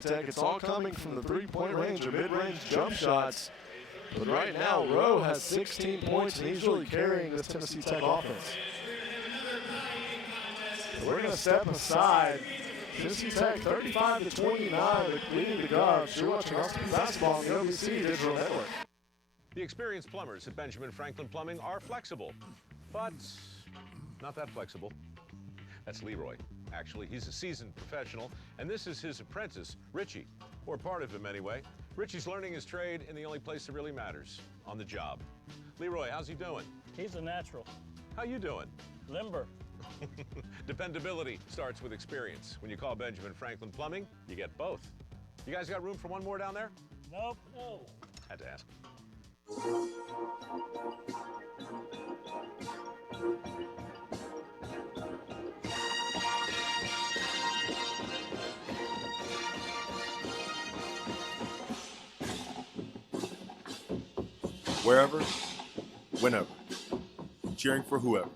Tech. It's all coming from the three-point range or mid-range jump shots. But right now, Rowe has 16 points, and he's really carrying this Tennessee Tech offense. So we're going to step aside. Tennessee Tech 35-29, leading the Govs. You're watching Austin Basketball on the OVC Digital Network. The experienced plumbers at Benjamin Franklin Plumbing are flexible, but not that flexible. That's Leroy. Actually, he's a seasoned professional, and this is his apprentice, Richie, or part of him anyway. Richie's learning his trade in the only place that really matters, on the job. Leroy, how's he doing? He's a natural. How you doing? Limber. Dependability starts with experience. When you call Benjamin Franklin Plumbing, you get both. You guys got room for one more down there? Nope. No. Had to ask. Wherever, whenever, cheering for whoever.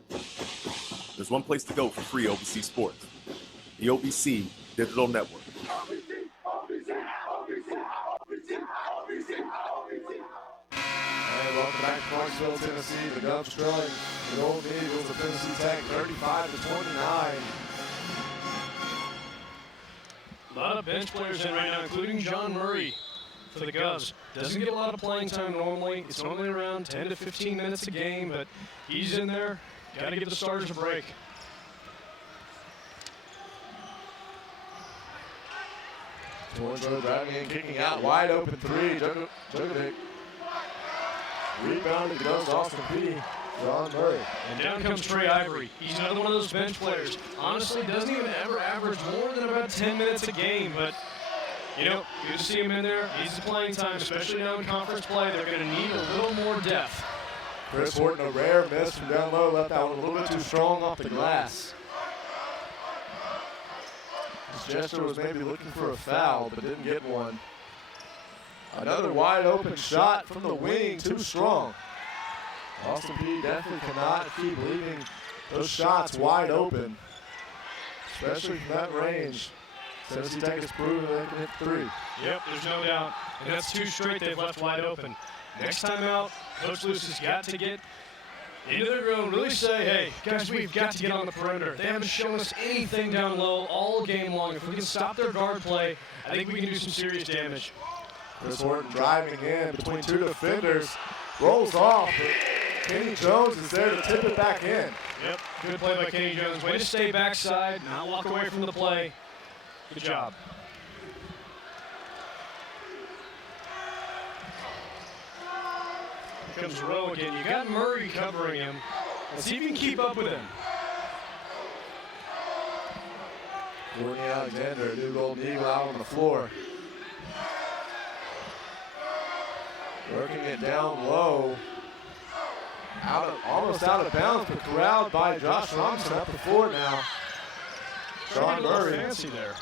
There's one place to go for free OVC sports, the OVC Digital Network. And welcome back to Clarksville, Tennessee. The Govs trailing the Golden Eagles of Tennessee Tech 35-29. A lot of bench players in right now, including John Murray for the Govs. Doesn't get a lot of playing time normally. It's only around 10 to 15 minutes a game, but he's in there. Got to give the starters a break. Torrensrow driving in, kicking out, wide open three. Jugovic. Rebounded goes Austin P. John Murray. And down comes Trey Ivory. He's another one of those bench players. Honestly, doesn't even ever average more than about 10 minutes a game, but you know, good to see him in there. He's playing time, especially now in conference play. They're going to need a little more depth. Chris Horton, a rare miss from down low, left that one a little bit too strong off the glass. His gesture was maybe looking for a foul, but didn't get one. Another wide open shot from the wing, too strong. Austin P definitely cannot keep leaving those shots wide open, especially from that range. Tennessee Tech has proven they can hit three. Yep, there's no doubt. And that's two straight they've left wide open. Next time out, Coach Lewis has got to get into their room, really say, hey, guys, we've got to get on the perimeter. They haven't shown us anything down low all game long. If we can stop their guard play, I think we can do some serious damage. Chris Horton driving in between two defenders, rolls off. Kenny Jones is there to tip it back in. Yep, good play by Kenny Jones. Way to stay backside, not walk away from the play. Good job. Here comes Rowe again. You got Murray covering him. Let's see if you can keep up with him. Courtney Alexander, new Golden Eagle out on the floor. Working it down low. Almost out of bounds, but corralled by Josh Robinson up the floor now. John Murray. Fancy there.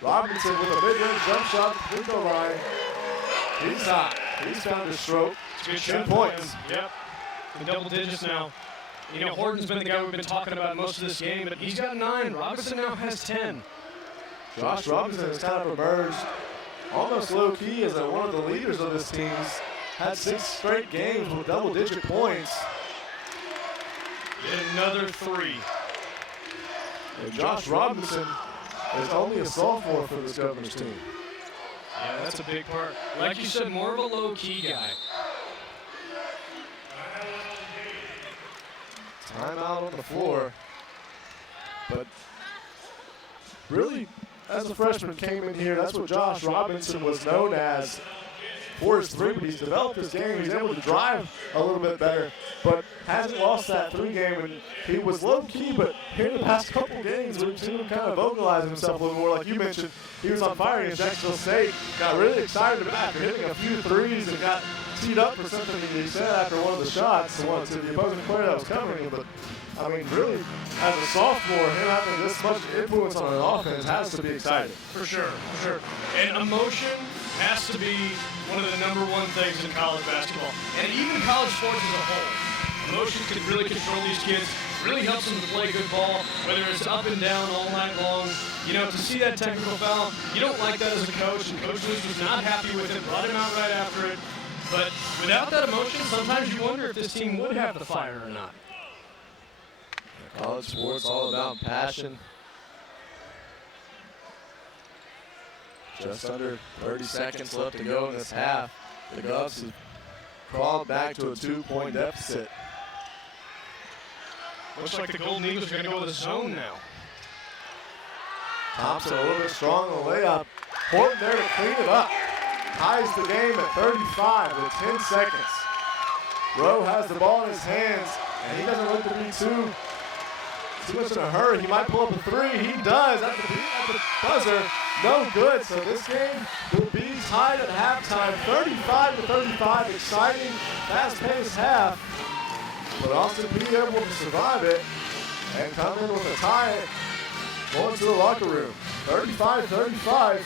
Robinson with a mid-range jump shot at the free throw line. He's hot. He's found his stroke. 10 points. Yep. In double digits now. You know, Horton's been the guy we've been talking about most of this game, but he's got 9. Robinson now has 10. Josh Robinson has kind of emerged almost low-key as one of the leaders of this team. He's had 6 straight games with double-digit points. Get another 3. And Josh Robinson is only a sophomore for this Governor's team. Yeah, that's a big part. Like you said, more of a low-key guy. Timeout on the floor. But really, as a freshman came in here, that's what Josh Robinson was known as for his three, but he's developed his game. He's able to drive a little bit better, but hasn't lost that 3 game. And he was low-key, but here in the past couple games, we've seen him kind of vocalize himself a little more. Like you mentioned, he was on fire against Jacksonville State, got really excited after hitting a few threes and got teed up for something he said after one of the shots to the opposing player that was covering him. But I mean, really, as a sophomore, him having this much influence on an offense has to be exciting. For sure, for sure. And emotion has to be one of the number one things in college basketball, and even college sports as a whole. Emotions can really control these kids. really helps them to play good ball, whether it's up and down all night long. You know, to see that technical foul, you don't like that as a coach, and Coach Luce was not happy with it, brought him out right after it. But without that emotion, sometimes you wonder if this team would have the fire or not. College sports all about passion. Just under 30 seconds left to go in this half. The Govs have crawled back to a 2-point deficit. Looks like the Golden Eagles are going to go with a zone now. Thompson a little bit strong on the layup. Horton there to clean it up. Ties the game at 35 with 10 seconds. Rowe has the ball in his hands, and he doesn't look to be too much in a hurry. He might pull up a three. He does at the buzzer. No good. So this game will be tied at halftime, 35-35. Exciting, fast-paced half. But Austin Peay able to survive it and come in with a tie, going to the locker room. 35-35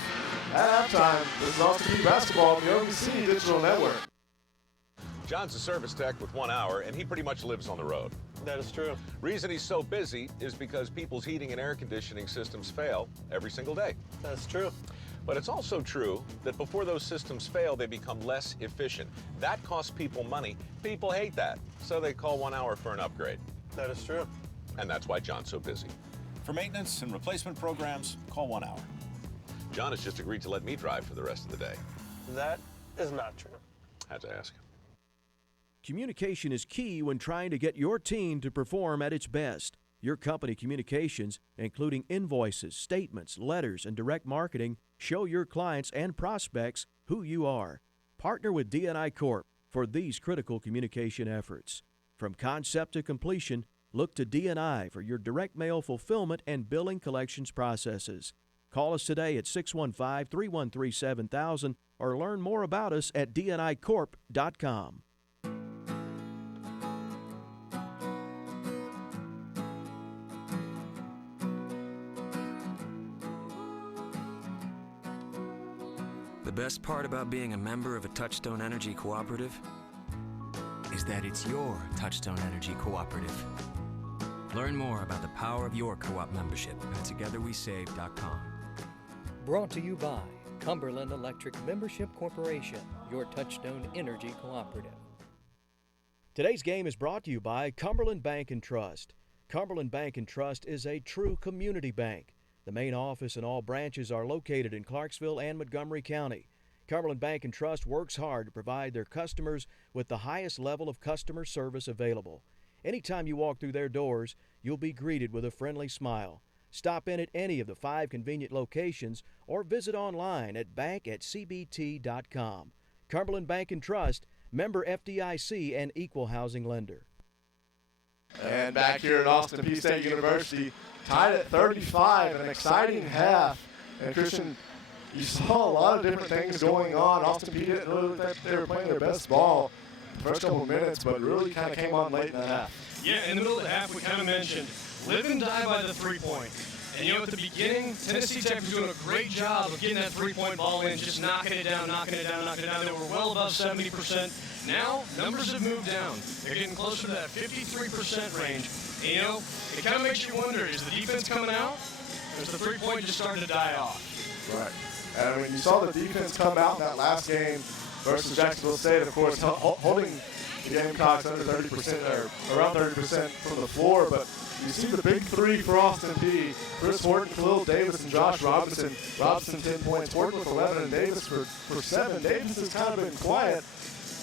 at halftime. This is Austin Peay basketball on the OVC Digital Network. John's a service tech with 1 hour, and he pretty much lives on the road. That is true. Reason he's so busy is because people's heating and air conditioning systems fail every single day. That's true. But it's also true that before those systems fail, they become less efficient. That costs people money. People hate that, so they call 1 hour for an upgrade. That is true. And that's why John's so busy. For maintenance and replacement programs, call 1 hour. John has just agreed to let me drive for the rest of the day. That is not true. Had to ask. Communication is key when trying to get your team to perform at its best. Your company communications, including invoices, statements, letters, and direct marketing, show your clients and prospects who you are. Partner with D&I Corp for these critical communication efforts. From concept to completion, look to D&I for your direct mail fulfillment and billing collections processes. Call us today at 615-313-7000 or learn more about us at dnicorp.com. The best part about being a member of a Touchstone Energy Cooperative is that it's your Touchstone Energy Cooperative. Learn more about the power of your co-op membership at togetherwesave.com. Brought to you by Cumberland Electric Membership Corporation, your Touchstone Energy Cooperative. Today's game is brought to you by Cumberland Bank and Trust. Cumberland Bank and Trust is a true community bank. The main office and all branches are located in Clarksville and Montgomery County. Cumberland Bank and Trust works hard to provide their customers with the highest level of customer service available. Anytime you walk through their doors, you'll be greeted with a friendly smile. Stop in at any of the 5 convenient locations or visit online at bank@cbt.com. Cumberland Bank and Trust, member FDIC and equal housing lender. And back here at Austin Peay State University, tied at 35, an exciting half. And Christian, you saw a lot of different things going on. Austin Peay didn't really look like they were playing their best ball the first couple of minutes, but really kind of came on late in the half. Yeah, in the middle of the half, we kind of mentioned live and die by the three-point. And, you know, at the beginning, Tennessee Tech was doing a great job of getting that three-point ball in, just knocking it down. They were well above 70%. Now, numbers have moved down. They're getting closer to that 53% range. And, you know, it kind of makes you wonder, is the defense coming out, or is the three-point just starting to die off? Right. And I mean, you saw the defense come out in that last game versus Jacksonville State, of course, holding the Gamecocks under 30% or around 30% from the floor. But you see the big three for Austin Peay. Chris Horton, Khalil Davis, and Josh Robinson. Robinson 10 points, Horton with 11, and Davis for 7. Davis has kind of been quiet,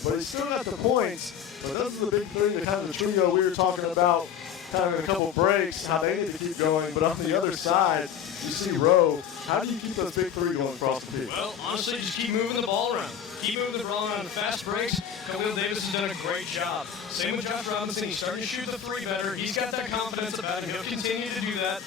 but he's still got the points. But those are the big three, the kind of the trio we were talking about kind of in a couple breaks, how they need to keep going. But on the other side, you see Rowe. How do you keep those big three going for Austin Peay? Well, honestly, just keep moving the ball around. Keep moving the ball around the fast breaks. Khalil Davis has done a great job. Same with Josh Robinson. He's starting to shoot the three better. He's got that confidence about him. He'll continue to do that.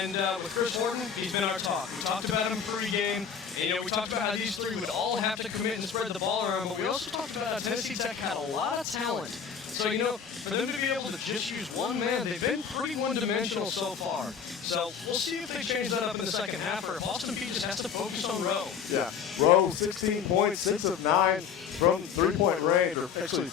And with Chris Horton, he's been our talk. We talked about him pregame. And, you know, we talked about how these three would all have to commit and spread the ball around. But we also talked about how Tennessee Tech had a lot of talent. So, you know, for them to be able to just use one man, they've been pretty one-dimensional so far. So we'll see if they change that up in the second half, or if Austin Peay just has to focus on Rowe. Yeah, Rowe 16 points, 6 of 9 from three-point range, or actually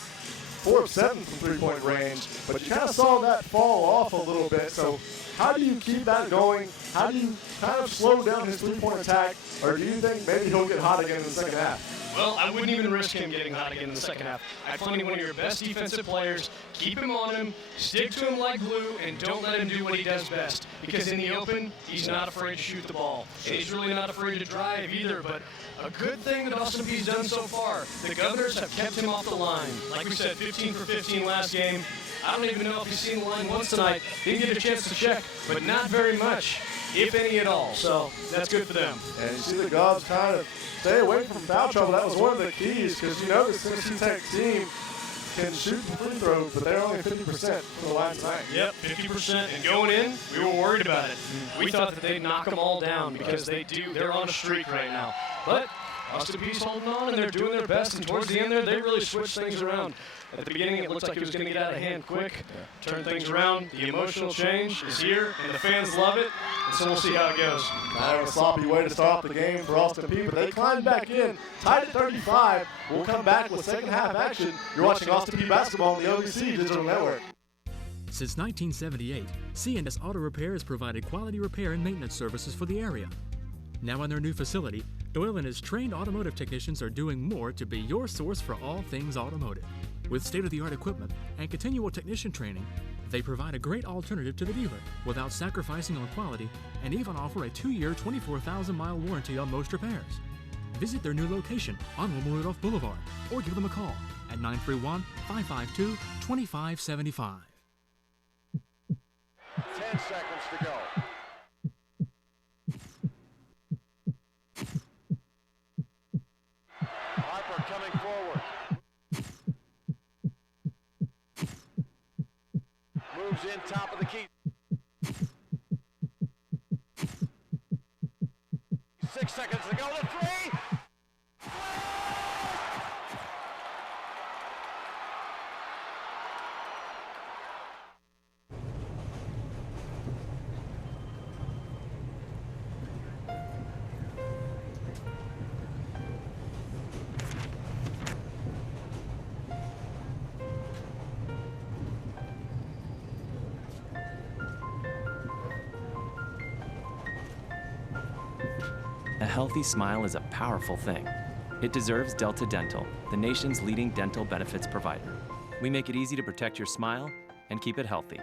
4 of 7 from three-point range, but you kind of saw that fall off a little bit. So how do you keep that going? How do you kind of slow down his three-point attack, or do you think maybe he'll get hot again in the second half? Well, I wouldn't even risk him getting hot again in the second half. I'd find him one of your best defensive players, keep him on him, stick to him like glue, and don't let him do what he does best. Because in the open, he's not afraid to shoot the ball. And he's really not afraid to drive either, but a good thing that Austin Peay's done so far, the Governors have kept him off the line. Like we said, 15 for 15 last game. I don't even know if he's seen the line once tonight. Didn't get a chance to check, but not very much, if any at all. So that's good for them. And you see the Govs kind of stay away from foul trouble. That was one of the keys, because you know the Tennessee Tech team can shoot the free throws, but they're only 50% from the line tonight. Yep, 50%. And going in, we were worried about it. We thought that they'd knock them all down because they're on a streak right now. But Austin Peay's holding on, and they're doing their best. And towards the end there, they really switched things around. At the beginning, it looked like it was going to get out of hand quick. Turn things around. The emotional change is here, and the fans love it. And so we'll see how it goes. Kind of a sloppy way to start off the game for Austin Peay, but they climbed back in, tied at 35. We'll come back with second half action. You're watching Austin Peay basketball on the OVC Digital Network. Since 1978, C&S Auto Repair has provided quality repair and maintenance services for the area. Now in their new facility, Doyle and his trained automotive technicians are doing more to be your source for all things automotive. With state-of-the-art equipment and continual technician training, they provide a great alternative to the dealer without sacrificing on quality, and even offer a 2-year, 24,000-mile warranty on most repairs. Visit their new location on Wilma Rudolph Boulevard or give them a call at 931-552-2575. 10 seconds to go. Harper coming forward. Moves in top of the key. 6 seconds to go. The three. A healthy smile is a powerful thing. It deserves Delta Dental, the nation's leading dental benefits provider. We make it easy to protect your smile and keep it healthy.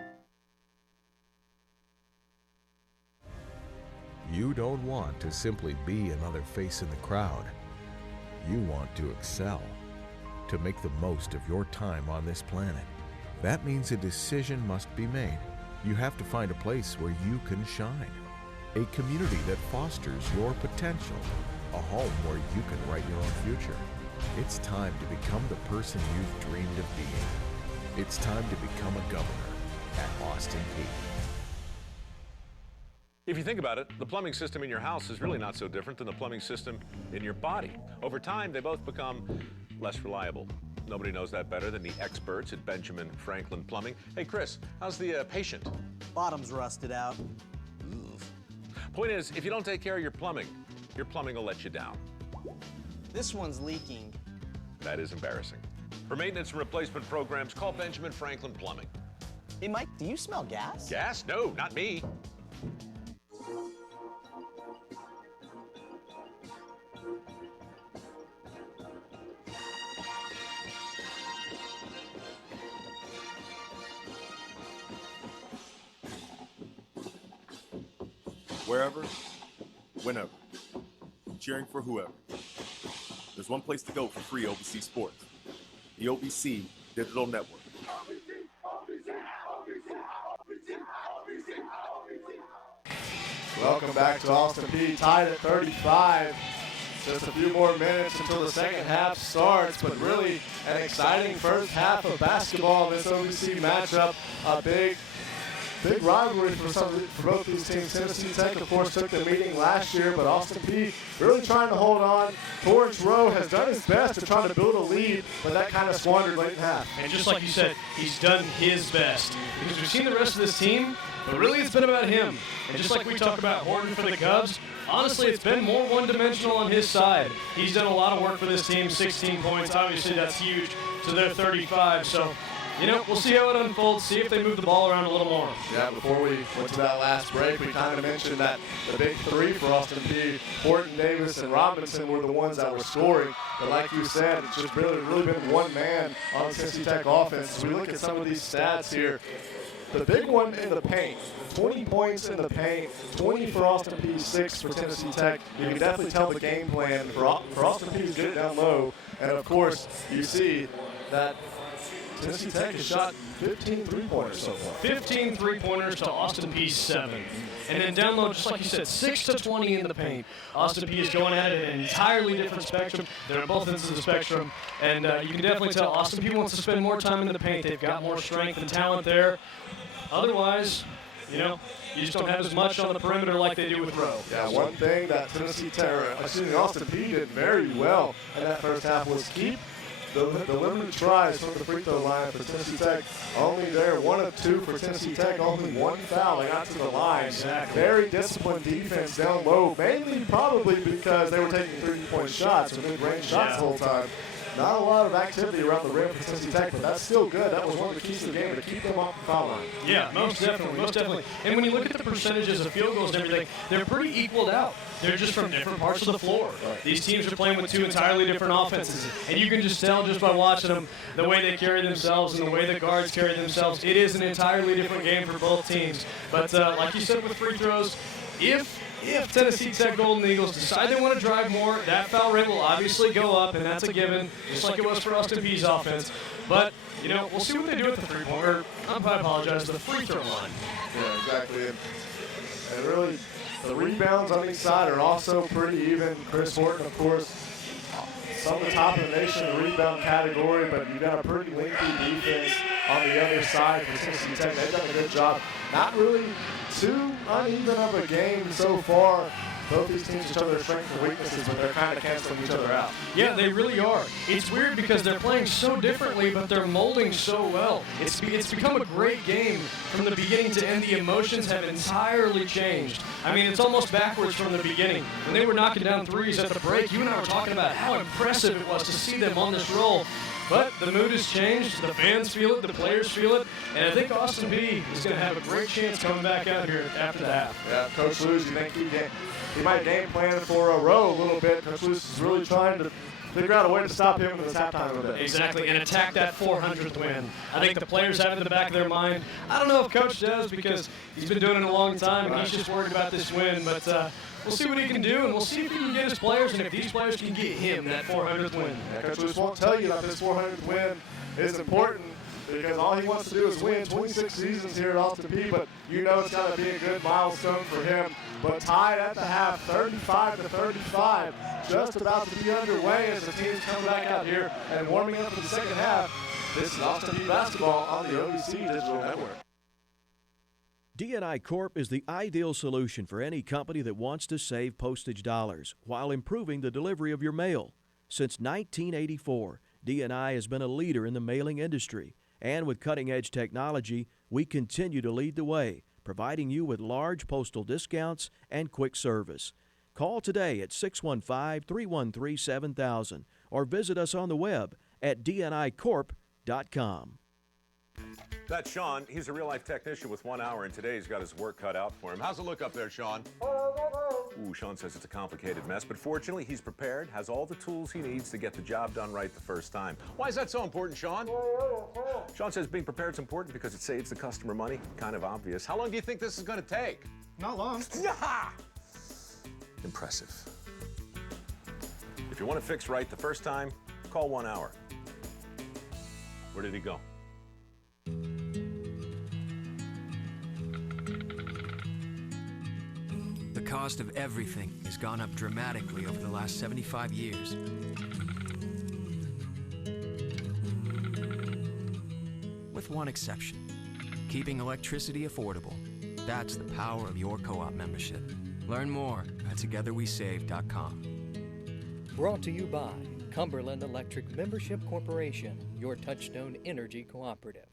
You don't want to simply be another face in the crowd. You want to excel, to make the most of your time on this planet. That means a decision must be made. You have to find a place where you can shine. A community that fosters your potential. A home where you can write your own future. It's time to become the person you've dreamed of being. It's time to become a governor at Austin Peay. If you think about it, the plumbing system in your house is really not so different than the plumbing system in your body. Over time, they both become less reliable. Nobody knows that better than the experts at Benjamin Franklin Plumbing. Hey, Chris, how's the patient? Bottom's rusted out. Point is, if you don't take care of your plumbing will let you down. This one's leaking. That is embarrassing. For maintenance and replacement programs, call Benjamin Franklin Plumbing. Hey, Mike, do you smell gas? Gas? No, not me. Wherever, whenever, cheering for whoever. There's one place to go for free OVC sports. The OVC Digital Network. Welcome back to Austin Peay, tied at 35. Just a few more minutes until the second half starts, but really an exciting first half of basketball in this OVC matchup. A big rivalry for both these teams. Tennessee Tech, of course, took the meeting last year, but Austin Peay really trying to hold on. Torrance Rowe has done his best to try to build a lead, but that kind of squandered late in half. And just like you said, he's done his best. Because we've seen the rest of this team, but really it's been about him. And just like we talk about Horton for the Cubs, honestly, it's been more one-dimensional on his side. He's done a lot of work for this team, 16 points. Obviously, that's huge. to their 35. So, we'll see how it unfolds, see if they move the ball around a little more. Yeah, before we went to that last break, we kind of mentioned that the big three for Austin Peay, Horton, Davis, and Robinson were the ones that were scoring. But like you said, it's just really been one man on Tennessee Tech offense. As we look at some of these stats here, the big one in the paint, 20 points in the paint, 20 for Austin Peay, 6 for Tennessee Tech. You can definitely tell the game plan for Austin Peay is get it down low. And of course, you see that Tennessee Tech has shot 15 three-pointers so far. 15 three-pointers to Austin Peay's 7. And then down low, just like you said, 6 to 20 in the paint. Austin Peay is going at it an entirely different spectrum. They're at both ends of the spectrum. And you can definitely tell Austin Peay wants to spend more time in the paint. They've got more strength and talent there. Otherwise, you just don't have as much on the perimeter like they do with Rowe. Yeah, one thing that Austin Peay did very well in that first half was keep the limited tries from the free throw line for Tennessee Tech. Only there, 1 of 2 for Tennessee Tech, only 1 foul. They got to the line. Exactly. Very disciplined defense down low, mainly probably because they were taking 3-point shots or mid-range shots the whole time. Not a lot of activity around the rim for Tennessee Tech, but that's still good. That was one of the keys to the game, to keep them off the foul line. Yeah, most definitely. And when you look at the percentages of field goals and everything, they're pretty equaled out. They're just from different parts of the floor. These teams are playing with 2 entirely different offenses, and you can just tell just by watching them the way they carry themselves and the way the guards carry themselves. It is an entirely different game for both teams. But like you said with free throws, if Tennessee Tech Golden Eagles decide they want to drive more, that foul rate will obviously go up, and that's a given, just like it was for Austin Peay's offense. But, we'll see what they do with the three-pointer. I apologize, the free throw line. Yeah, exactly. And really, the rebounds on each side are also pretty even. Chris Horton, of course, some of the top of the nation in the rebound category, but you've got a pretty lengthy defense on the other side for Tennessee Tech. They've done a good job. Not really too uneven of a game so far. Both these teams show their strengths and weaknesses, but they're kind of canceling each other out. Yeah, they really are. It's weird because they're playing so differently, but they're molding so well. It's become a great game from the beginning to end. The emotions have entirely changed. I mean, it's almost backwards from the beginning. When they were knocking down threes at the break, you and I were talking about how impressive it was to see them on this roll. But the mood has changed. The fans feel it. The players feel it. And I think Austin Peay is going to have a great chance coming back out here after the half. Yeah, Coach Lewis, you think he might game plan for a row a little bit. Coach Lewis is really trying to figure out a way to stop him in this halftime a bit. Exactly, and attack that 400th win. I think the players have it in the back of their mind. I don't know if Coach does because he's been doing it a long time and he's just worried about this win. But we'll see what he can do, and we'll see if he can get his players and if these players can get him that 400th win. Yeah, Coach Lewis won't tell you that this 400th win is important because all he wants to do is win 26 seasons here at Austin Peay, but it's got to be a good milestone for him. But tied at the half, 35-35, just about to be underway as the teams come back out here and warming up for the second half. This is Austin Peay basketball on the OVC Digital Network. DNI Corp is the ideal solution for any company that wants to save postage dollars while improving the delivery of your mail. Since 1984, DNI has been a leader in the mailing industry, and with cutting-edge technology, we continue to lead the way, providing you with large postal discounts and quick service. Call today at 615-313-7000 or visit us on the web at dnicorp.com. That's Sean. He's a real-life technician with 1 hour, and today he's got his work cut out for him. How's it look up there, Sean? Ooh, Sean says it's a complicated mess, but fortunately he's prepared, has all the tools he needs to get the job done right the first time. Why is that so important, Sean? Sean says being prepared is important because it saves the customer money. Kind of obvious. How long do you think this is going to take? Not long. Impressive. If you want to fix right the first time, call 1 hour. Where did he go? The cost of everything has gone up dramatically over the last 75 years. With one exception, keeping electricity affordable. That's the power of your co-op membership. Learn more at togetherwesave.com. Brought to you by Cumberland Electric Membership Corporation, your Touchstone Energy Cooperative.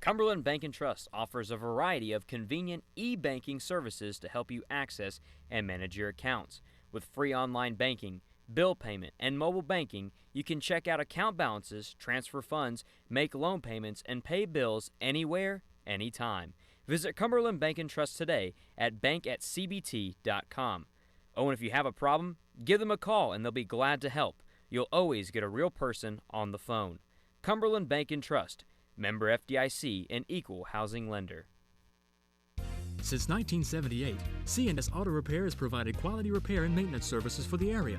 Cumberland Bank & Trust offers a variety of convenient e-banking services to help you access and manage your accounts. With free online banking, bill payment, and mobile banking, you can check out account balances, transfer funds, make loan payments, and pay bills anywhere, anytime. Visit Cumberland Bank & Trust today at bank@cbt.com. Oh, and if you have a problem, give them a call and they'll be glad to help. You'll always get a real person on the phone. Cumberland Bank & Trust, member FDIC, and equal housing lender. Since 1978, C&S Auto Repair has provided quality repair and maintenance services for the area.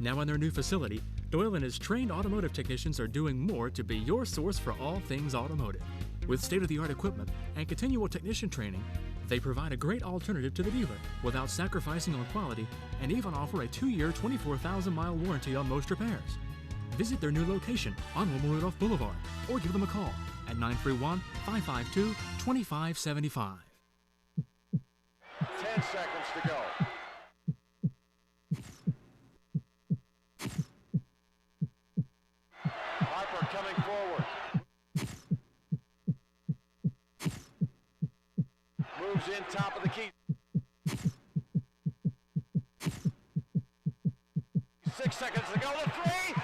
Now in their new facility, Doyle and his trained automotive technicians are doing more to be your source for all things automotive. With state-of-the-art equipment and continual technician training, they provide a great alternative to the dealer without sacrificing on quality, and even offer a 2-year, 24,000-mile warranty on most repairs. Visit their new location on Wilma Rudolph Boulevard or give them a call at 931-552-2575. 10 seconds to go. Harper coming forward. Moves in top of the key. 6 seconds to go. The three.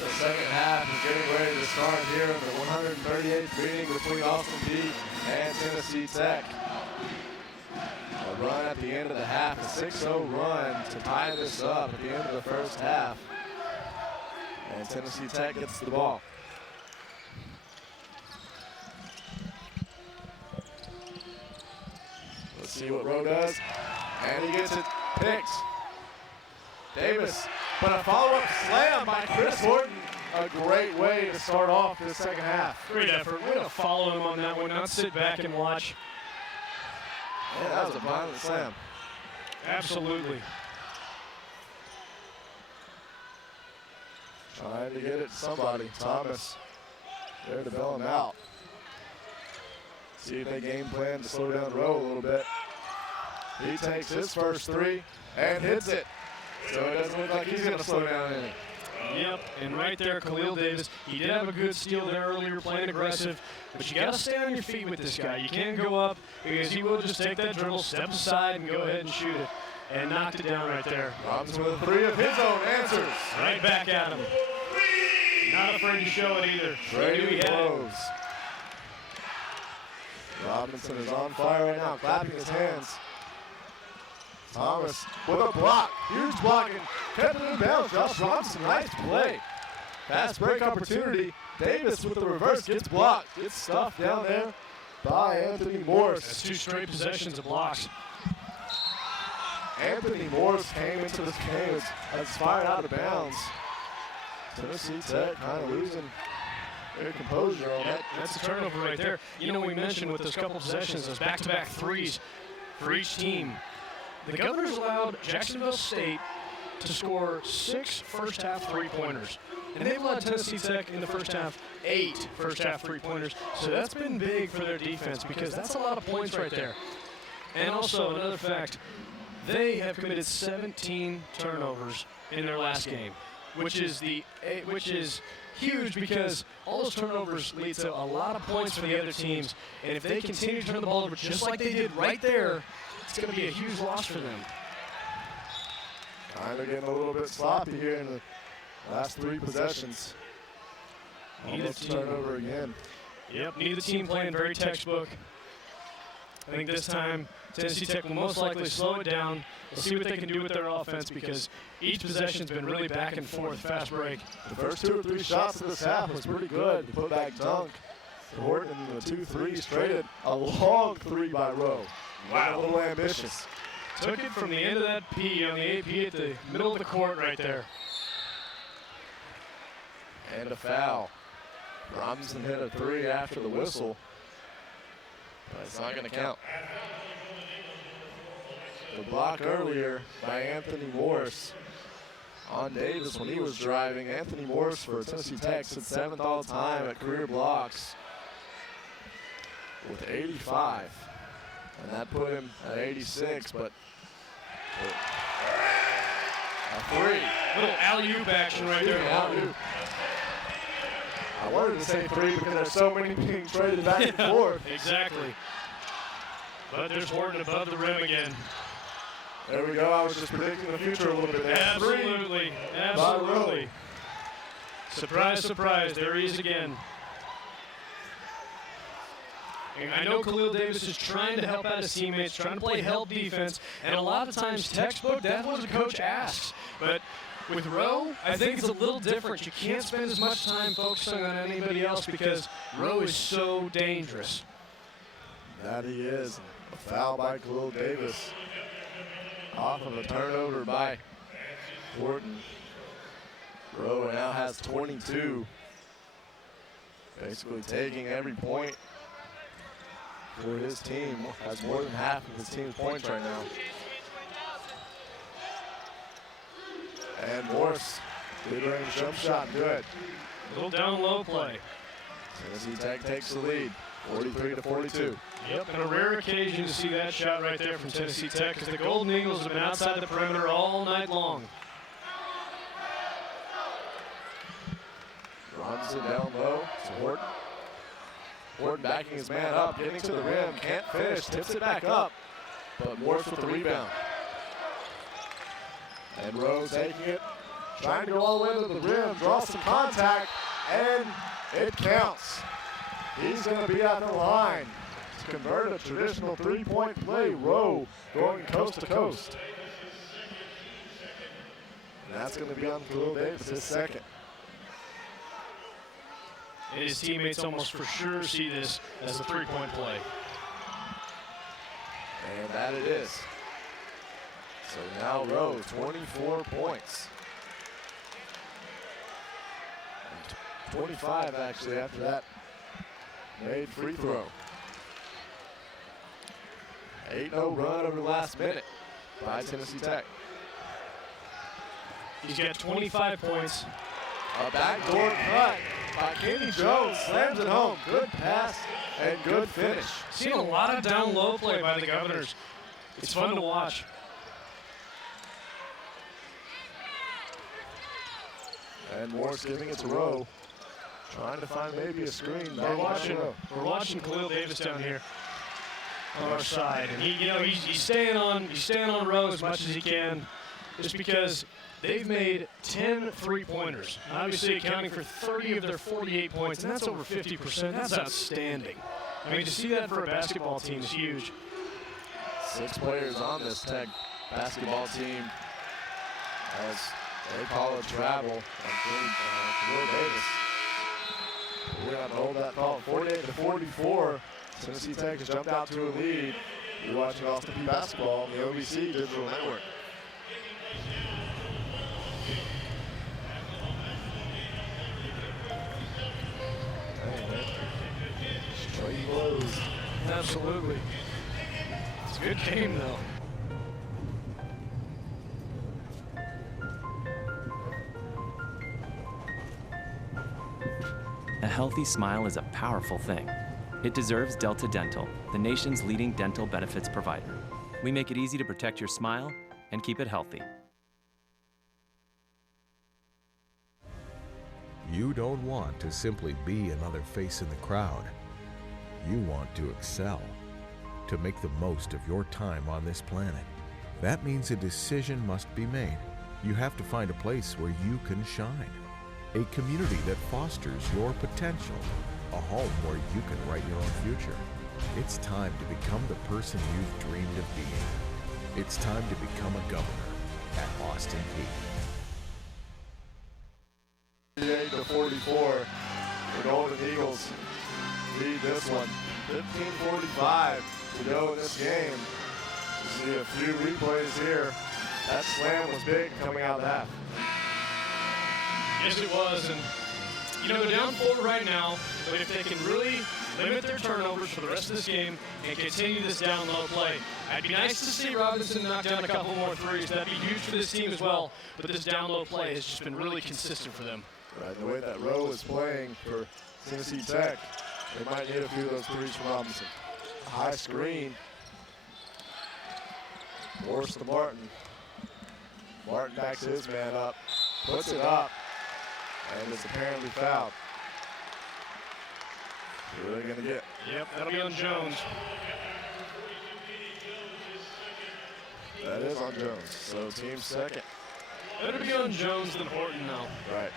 The second half is getting ready to start here in the 138th meeting between Austin Peay and Tennessee Tech. A run at the end of the half, a 6-0 run to tie this up at the end of the first half. And Tennessee Tech gets the ball. Let's see what Rowe does. And he gets it picked. Davis, but a follow-up slam by Chris Horton. A great way to start off the second half. Great effort. Way to follow him on that one, not sit back and watch. Yeah, that was a violent slam. Absolutely. Trying to get it to somebody. Thomas there to bail him out. See if they game plan to slow down Rowe a little bit. He takes his first three and hits it. So it doesn't look like he's going to slow down any. Yep, and right there, Khalil Davis. He did have a good steal there earlier, playing aggressive, but you got to stay on your feet with this guy. You can't go up because he will just take that dribble, step aside, and go ahead and shoot it. And knocked it down right there. Robinson with 3 of his own answers. Right back at him. Not afraid to show it either. Trading blows. Robinson is on fire right now, clapping his hands. Thomas with a block, huge block, and kept it in bounds. Josh Robinson, nice play. Fast break opportunity. Davis with the reverse gets blocked, gets stuffed down there by Anthony Morris. That's 2 straight possessions of blocks. Anthony Morris came into this game as fired out of bounds. Tennessee Tech kind of losing their composure on that. That's a turnover right there. You know, we mentioned with those couple possessions, those back-to-back threes for each team. The Governors allowed Jacksonville State to score 6 first-half three-pointers. And they've allowed Tennessee Tech in the first half 8 first-half three-pointers. So that's been big for their defense because that's a lot of points right there. And also, another fact, they have committed 17 turnovers in their last game, which is huge because all those turnovers lead to a lot of points for the other teams. And if they continue to turn the ball over just like they did right there, it's going to be a huge loss for them. Kind of getting a little bit sloppy here in the last 3 possessions. Almost turnover again. Yep, neither team playing very textbook. I think this time Tennessee Tech will most likely slow it down. We'll see what they can do with their offense because each possession's been really back and forth, fast break. The first 2 or 3 shots of this half was pretty good. The putback dunk to Horton and the 2 threes traded. A long 3 by Rowe. Wow. A little ambitious. Took it from the end of that P on the AP at the middle of the court right there. And a foul. Robinson hit a 3 after the whistle. But it's not going to count. The block earlier by Anthony Morris on Davis when he was driving. Anthony Morris for Tennessee Tech sits 7th all time at career blocks with 85. And that put him at 86, but a 3. Little alley-oop action right there. Alley-oop. I wanted to say 3 because there's so many being traded back and forth. Exactly. But there's Horton above the rim again. There we go. I was just predicting the future a little bit there. Absolutely. 3 Absolutely. Surprise, surprise. There he is again. And I know Khalil Davis is trying to help out his teammates, trying to play help defense, and a lot of times textbook, that's what a coach asks. But with Rowe, I think it's a little different. You can't spend as much time focusing on anybody else because Rowe is so dangerous. That he is. A foul by Khalil Davis. Off of a turnover by Horton. Rowe now has 22. Basically taking every point for his team. Has more than half of his team's points right now. And Morse, mid-range jump shot, good. Little down low play. Tennessee Tech takes the lead, 43-42. Yep, and a rare occasion to see that shot right there from Tennessee Tech because the Golden Eagles have been outside the perimeter all night long. Runs it down low to Horton. Horton backing his man up, getting to the rim, can't finish, tips it back up, but Morse with the rebound. And Rose taking it, trying to go all the way to the rim, draws some contact, and it counts. He's going to be at the line to convert a traditional three-point play. Rowe going coast to coast. And that's going to be on Khalil Davis, his second. And his teammates almost for sure see this as a three-point play. And that it is. So now Rowe, 24 points. And 25 actually after that made free throw. 8-0 run over the last minute by Tennessee Tech. He's got 25 points. A backdoor cut by Kenny Jones, slams it home. Good pass and good finish. Seeing a lot of down low play by the Governors. It's fun to watch. And Morse giving it to Rowe. Trying to find maybe a screen. We're watching Khalil Davis down here on our side, and he's staying on Rowe as much as he can, just because they've made 10 three-pointers, obviously accounting for 30 of their 48 points, and that's over 50%. That's outstanding. I mean, to see that for a basketball team is huge. 6 players on this Tech basketball team as they call it travel on Khalil Davis. We're going to hold that call. 48-44. Tennessee Tech has jumped out to a lead. You're watching Austin Peay basketball on the OVC Digital Network. Straight blows. Absolutely. It's a good game, though. A healthy smile is a powerful thing. It deserves Delta Dental, the nation's leading dental benefits provider. We make it easy to protect your smile and keep it healthy. You don't want to simply be another face in the crowd. You want to excel, to make the most of your time on this planet. That means a decision must be made. You have to find a place where you can shine. A community that fosters your potential. A home where you can write your own future. It's time to become the person you've dreamed of being. It's time to become a governor at Austin Peay. 48-44. The Golden Eagles lead this one. 15:45 to go in this game. You see a few replays here. That slam was big coming out of the half. Yes, it was, and they're down 4 right now, but if they can really limit their turnovers for the rest of this game and continue this down low play, it'd be nice to see Robinson knock down a couple more threes. That'd be huge for this team as well, but this down low play has just been really consistent for them. Right, the way that Rowe is playing for Tennessee Tech, they might need a few of those threes from Robinson. High screen. Morse to Martin. Martin backs his man up, puts it up, and is apparently fouled. Who are they going to get? Yep, that'll be on Jones. That is on Jones. So team second. Better be on Jones than Horton, though. Right.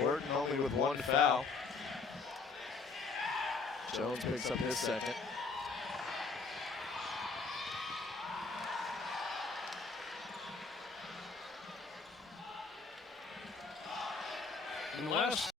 Horton only with one foul. Jones picks up his second. In the last